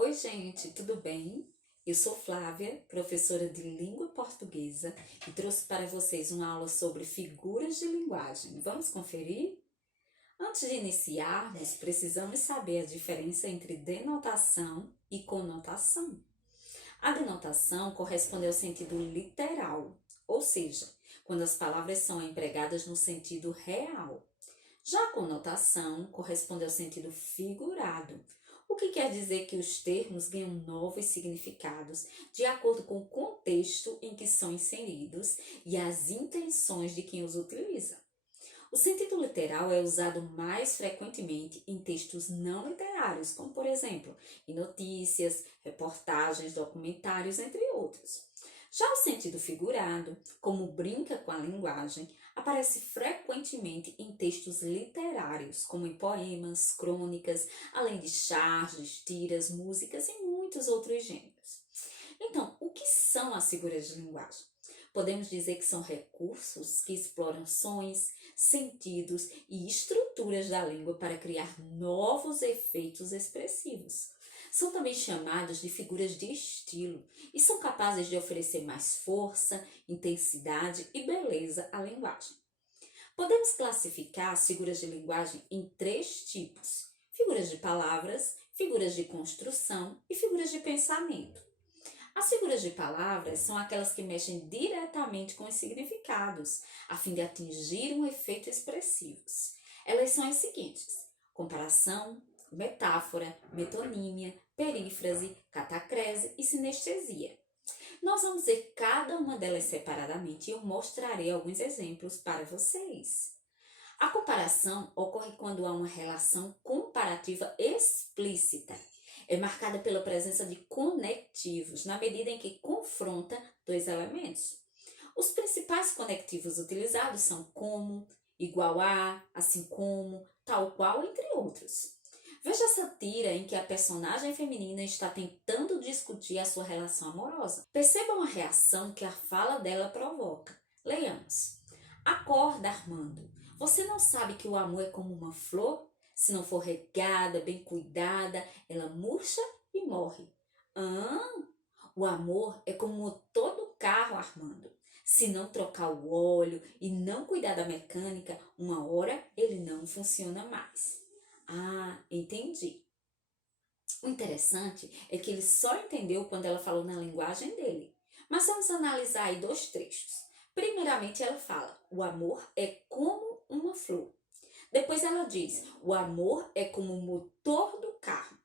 Oi, gente, tudo bem? Eu sou Flávia, professora de língua portuguesa, e trouxe para vocês uma aula sobre figuras de linguagem. Vamos conferir? Antes de iniciarmos, precisamos saber a diferença entre denotação e conotação. A denotação corresponde ao sentido literal, ou seja, quando as palavras são empregadas no sentido real. Já a conotação corresponde ao sentido figurado, o que quer dizer que os termos ganham novos significados de acordo com o contexto em que são inseridos e as intenções de quem os utiliza. O sentido literal é usado mais frequentemente em textos não literários, como por exemplo, em notícias, reportagens, documentários, entre outros. Já o sentido figurado, como brinca com a linguagem, aparece frequentemente em textos literários, como em poemas, crônicas, além de charges, tiras, músicas e muitos outros gêneros. Então, o que são as figuras de linguagem? Podemos dizer que são recursos que exploram sons, sentidos e estruturas da língua para criar novos efeitos expressivos. São também chamados de figuras de estilo e são capazes de oferecer mais força, intensidade e beleza à linguagem. Podemos classificar as figuras de linguagem em três tipos: figuras de palavras, figuras de construção e figuras de pensamento. As figuras de palavras são aquelas que mexem diretamente com os significados, a fim de atingir um efeito expressivo. Elas são as seguintes: comparação, metáfora, metonímia, perífrase, catacrese e sinestesia. Nós vamos ver cada uma delas separadamente e eu mostrarei alguns exemplos para vocês. A comparação ocorre quando há uma relação comparativa explícita. É marcada pela presença de conectivos, na medida em que confronta dois elementos. Os principais conectivos utilizados são como, igual a, assim como, tal qual, entre outros. Veja essa tira em que a personagem feminina está tentando discutir a sua relação amorosa. Percebam a reação que a fala dela provoca. Leiamos. Acorda, Armando. Você não sabe que o amor é como uma flor? Se não for regada, bem cuidada, ela murcha e morre. O amor é como o motor do carro, Armando. Se não trocar o óleo e não cuidar da mecânica, uma hora ele não funciona mais. Ah, entendi. O interessante é que ele só entendeu quando ela falou na linguagem dele. Mas vamos analisar aí dois trechos. Primeiramente ela fala: o amor é como uma flor. Depois ela diz: o amor é como o motor do carro.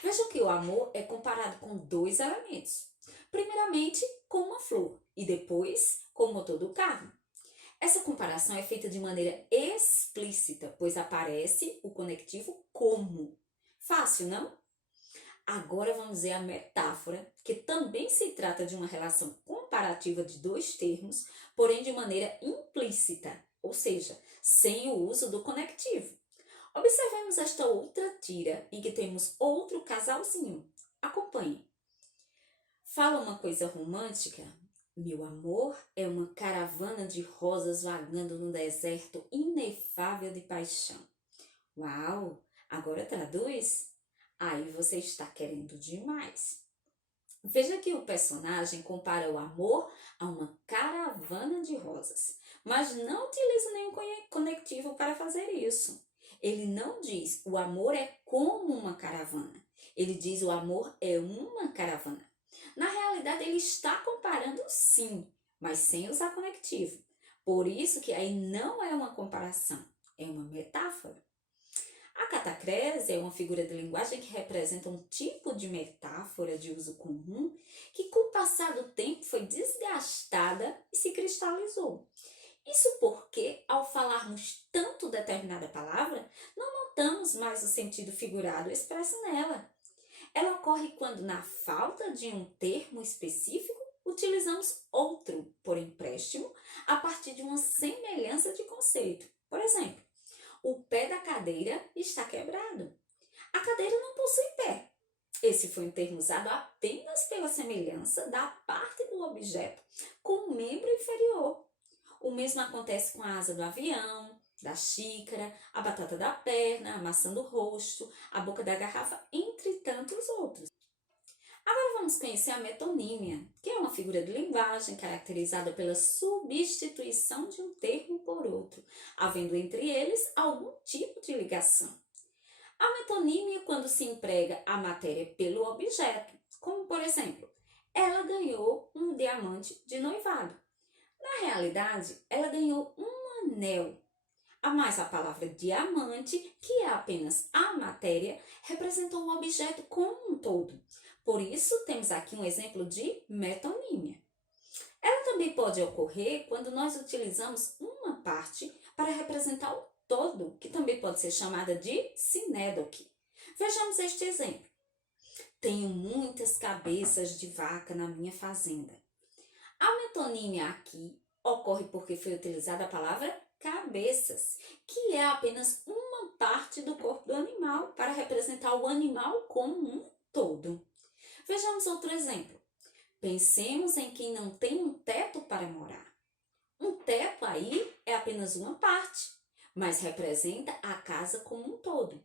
Veja que o amor é comparado com dois elementos. Primeiramente com uma flor e depois com o motor do carro. Essa comparação é feita de maneira explícita, pois aparece o conectivo como. Fácil, não? Agora vamos ver a metáfora, que também se trata de uma relação comparativa de dois termos, porém de maneira implícita, ou seja, sem o uso do conectivo. Observemos esta outra tira em que temos outro casalzinho. Acompanhe. Fala uma coisa romântica? Meu amor é uma caravana de rosas vagando no deserto inefável de paixão. Uau! Agora traduz? Aí você está querendo demais. Veja que o personagem compara o amor a uma caravana de rosas, mas não utiliza nenhum conectivo para fazer isso. Ele não diz o amor é como uma caravana. Ele diz o amor é uma caravana. Na realidade, ele está comparando sim, mas sem usar conectivo. Por isso que aí não é uma comparação, é uma metáfora. A catacrese é uma figura de linguagem que representa um tipo de metáfora de uso comum que, com o passar do tempo, foi desgastada e se cristalizou. Isso porque, ao falarmos tanto determinada palavra, não notamos mais o sentido figurado expresso nela. Ela ocorre quando, na falta de um termo específico, utilizamos outro por empréstimo a partir de uma semelhança de conceito. Por exemplo, o pé da cadeira está quebrado. A cadeira não possui pé. Esse foi um termo usado apenas pela semelhança da parte do objeto com o membro inferior. O mesmo acontece com a asa do avião, da xícara, a batata da perna, a maçã do rosto, a boca da garrafa, entre tantos outros. Agora vamos conhecer a metonímia, que é uma figura de linguagem caracterizada pela substituição de um termo por outro, havendo entre eles algum tipo de ligação. A metonímia é quando se emprega a matéria pelo objeto, como por exemplo, ela ganhou um diamante de noivado. Na realidade, ela ganhou um anel. A mais a palavra diamante, que é apenas a matéria, representou o objeto como um todo. Por isso, temos aqui um exemplo de metonímia. Ela também pode ocorrer quando nós utilizamos uma parte para representar o todo, que também pode ser chamada de sinédoque. Vejamos este exemplo. Tenho muitas cabeças de vaca na minha fazenda. A metonímia aqui ocorre porque foi utilizada a palavra cabeças, que é apenas uma parte do corpo do animal para representar o animal como um todo. Vejamos outro exemplo. Pensemos em quem não tem um teto para morar. Um teto aí é apenas uma parte, mas representa a casa como um todo.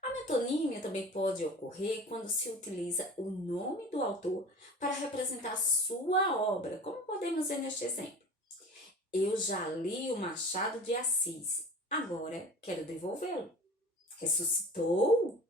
A metonímia também pode ocorrer quando se utiliza o nome do autor para representar sua obra, como podemos ver neste exemplo. Eu já li o Machado de Assis, agora quero devolvê-lo. Ressuscitou?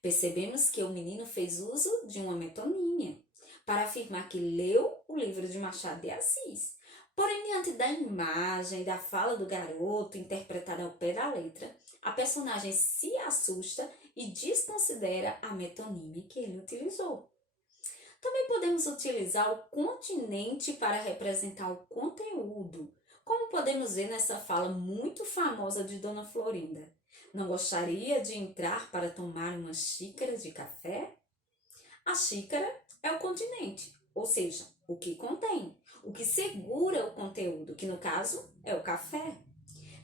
Percebemos que o menino fez uso de uma metonímia para afirmar que leu o livro de Machado de Assis. Porém, diante da imagem e da fala do garoto interpretada ao pé da letra, a personagem se assusta e desconsidera a metonímia que ele utilizou. Também podemos utilizar o continente para representar o conteúdo, como podemos ver nessa fala muito famosa de Dona Florinda. Não gostaria de entrar para tomar uma xícara de café? A xícara é o continente, ou seja, o que contém, o que segura o conteúdo, que no caso é o café.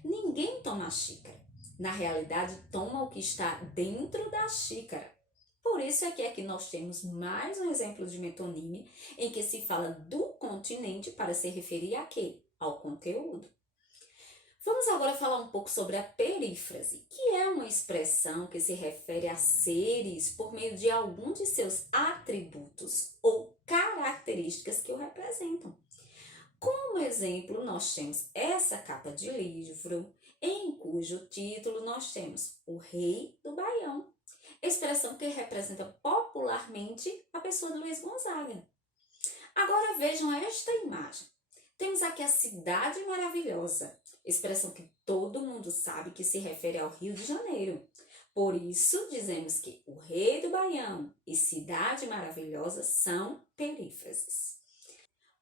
Ninguém toma a xícara. Na realidade, toma o que está dentro da xícara. Por isso é que aqui nós temos mais um exemplo de metonímia em que se fala do continente para se referir a quê? Ao conteúdo. Vamos agora falar um pouco sobre a perífrase, que é uma expressão que se refere a seres por meio de algum de seus atributos ou características que o representam. Como exemplo, nós temos essa capa de livro, em cujo título nós temos o Rei do Baião, expressão que representa popularmente a pessoa de Luiz Gonzaga. Agora vejam esta imagem. Temos aqui a Cidade Maravilhosa, expressão que todo mundo sabe que se refere ao Rio de Janeiro. Por isso, dizemos que o Rei do Baião e Cidade Maravilhosa são perífrases.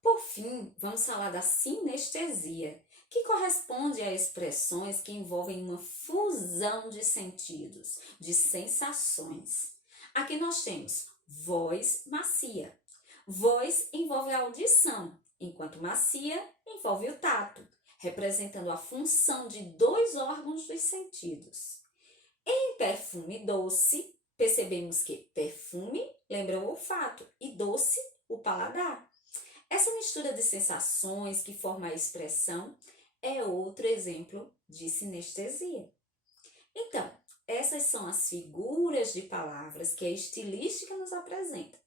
Por fim, vamos falar da sinestesia, que corresponde a expressões que envolvem uma fusão de sentidos, de sensações. Aqui nós temos voz macia. Voz envolve a audição, enquanto macia envolve o tato, representando a função de dois órgãos dos sentidos. Em perfume doce, percebemos que perfume lembra o olfato e doce o paladar. Essa mistura de sensações que forma a expressão é outro exemplo de sinestesia. Então, essas são as figuras de palavras que a estilística nos apresenta.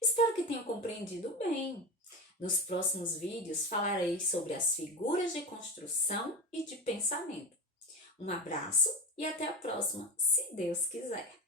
Espero que tenham compreendido bem. Nos próximos vídeos falarei sobre as figuras de construção e de pensamento. Um abraço e até a próxima, se Deus quiser.